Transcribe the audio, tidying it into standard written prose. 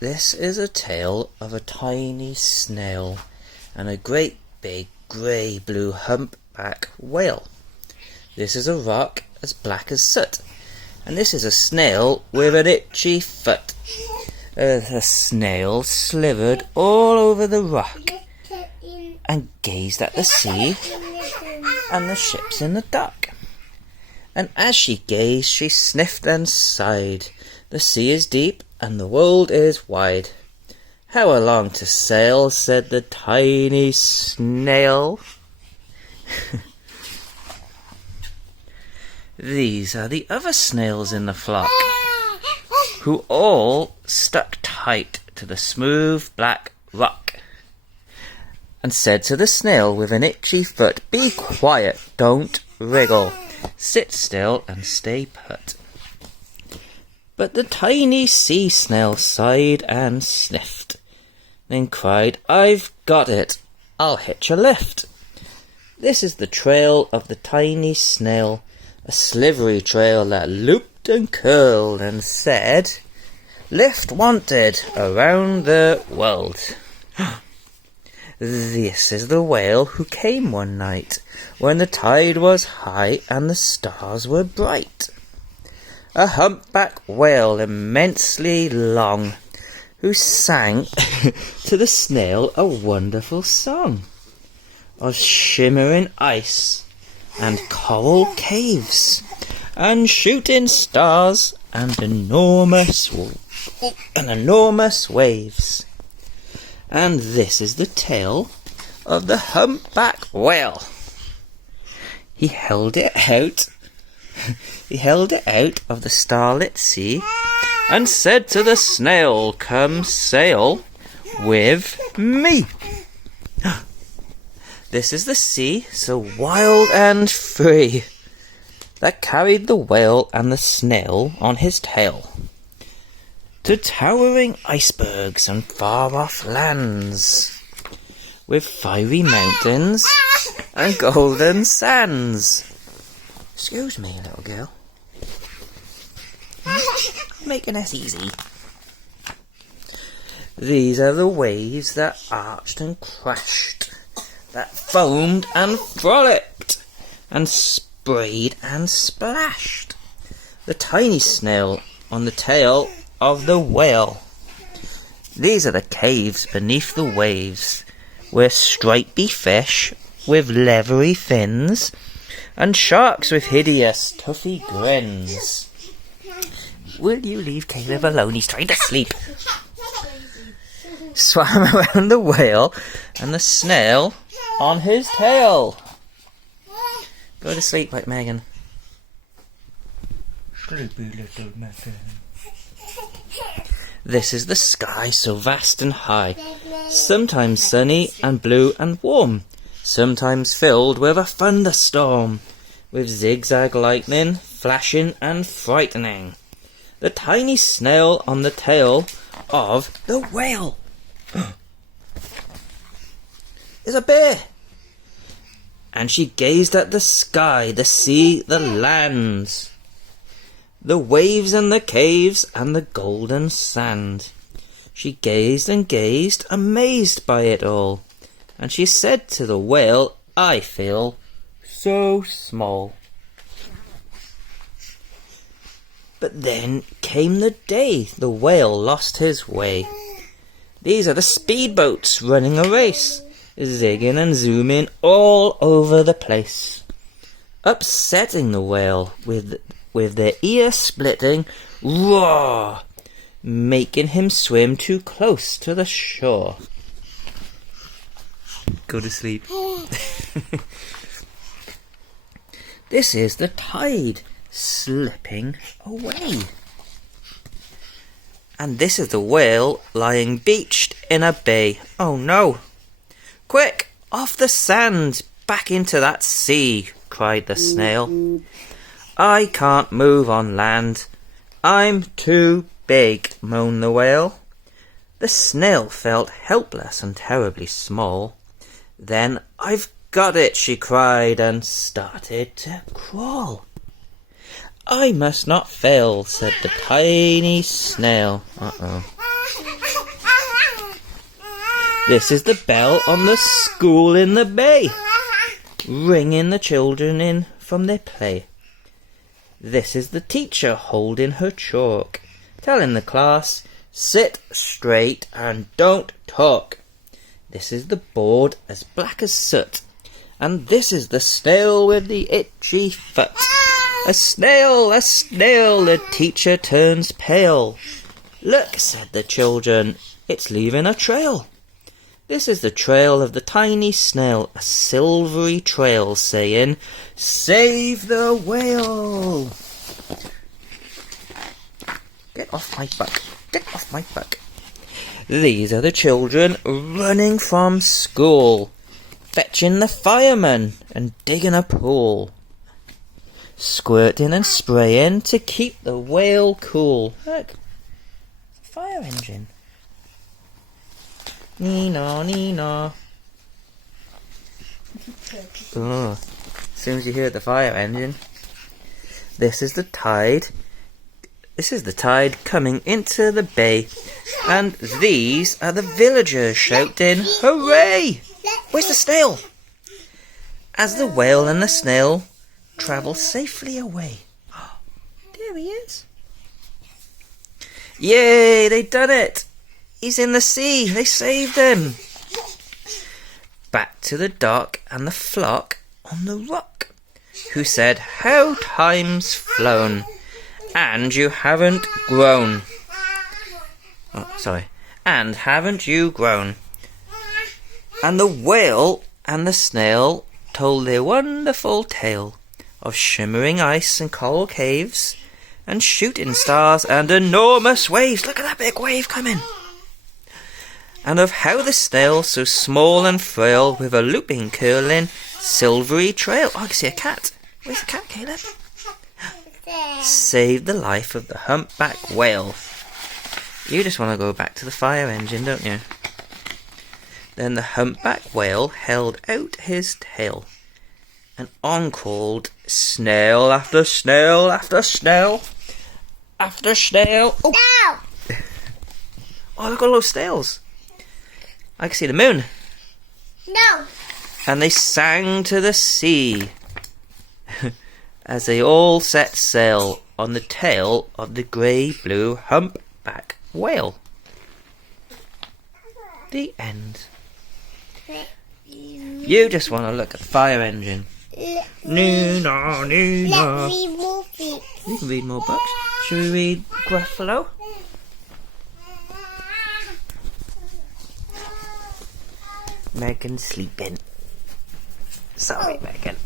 This is a tale of a tiny snail and a great big grey-blue humpback whale. This is a rock as black as soot, and this is a snail with an itchy foot. The snail slithered all over the rock and gazed at the sea and the ships in the dock. And as she gazed, she sniffed and sighed. The sea is deep and the world is wide. How I long to sail, said the tiny snail. These are the other snails in the flock, who all stuck tight to the smooth black rock, and said to the snail with an itchy foot, "Be quiet, don't wriggle, sit still and stay put." But the tiny sea snail sighed and sniffed, then cried, "I've got it, I'll hitch a lift." This is the trail of the tiny snail, a slivery trail that looped and curled and said, "Lift wanted around the world." This is the whale who came one night when the tide was high and the stars were bright. A humpback whale immensely long, who sang to the snail a wonderful song of shimmering ice and coral caves and shooting stars and enormous waves. And this is the tale of the humpback whale. He held it out of the starlit sea and said to the snail, "Come sail with me." This is the sea, so wild and free, that carried the whale and the snail on his tail to towering icebergs and far-off lands, with fiery mountains and golden sands. Excuse me, little girl. I'm making this easy. These are the waves that arched and crashed, that foamed and frolicked, and sprayed and splashed. The tiny snail on the tail of the whale. These are the caves beneath the waves, where stripy fish with leathery fins and sharks with hideous toothy grins. Will you leave Caleb alone? He's trying to sleep. Swam around the whale and the snail on his tail. Go to sleep like Megan. Sleepy little Megan. This is the sky so vast and high, sometimes sunny and blue and warm, sometimes filled with a thunderstorm, with zigzag lightning flashing and frightening. The tiny snail on the tail of the whale is a bear. And she gazed at the sky, the sea, the lands, the waves and the caves and the golden sand. She gazed and gazed, amazed by it all, and she said to the whale, "I feel so small." But then came the day the whale lost his way. These are the speedboats running a race, zigging and zooming all over the place, upsetting the whale with their ear-splitting roar, making him swim too close to the shore. Go to sleep. This is the tide slipping away. And this is the whale lying beached in a bay. Oh no! Quick, off the sand, back into that sea, cried the snail. I can't move on land. I'm too big, moaned the whale. The snail felt helpless and terribly small. Then, I've got it, she cried, and started to crawl. I must not fail, said the tiny snail. Uh-oh. This is the bell on the school in the bay, ringing the children in from their play. This is the teacher holding her chalk, telling the class, sit straight and don't talk. This is the board as black as soot, and this is the snail with the itchy foot. A snail, the teacher turns pale. Look, said the children, it's leaving a trail. This is the trail of the tiny snail, a silvery trail saying, save the whale. Get off my buck, get off my buck. These are the children running from school, fetching the fireman and digging a pool, squirting and spraying to keep the whale cool. Look, it's a fire engine. Nina, Nina. Oh, as soon as you hear the fire engine. This is the tide. This is the tide coming into the bay. And these are the villagers shouting, hooray! Where's the snail? As the whale and the snail travel safely away. There he is. Yay, they done it! He's in the sea. They saved him. Back to the dock and the flock on the rock, who said, how time's flown, and you haven't grown. Oh, sorry. And haven't you grown? And the whale and the snail told their wonderful tale of shimmering ice and coral caves, and shooting stars and enormous waves. Look at that big wave coming. And of how the snail, so small and frail, with a looping curling silvery trail. Oh, I can see a cat. Where's the cat, Caleb? Saved the life of the humpback whale. You just want to go back to the fire engine, don't you? Then the humpback whale held out his tail, and on called, snail after snail after snail after snail. Oh, no. Oh, look at all those snails. I can see the moon. No. And they sang to the sea as they all set sail on the tail of the grey-blue humpback whale. The end. You just want to look at the fire engine. Nina, Nina. Let me move it. You can read more books. Should we read Gruffalo? Megan's sleeping. Sorry, Megan.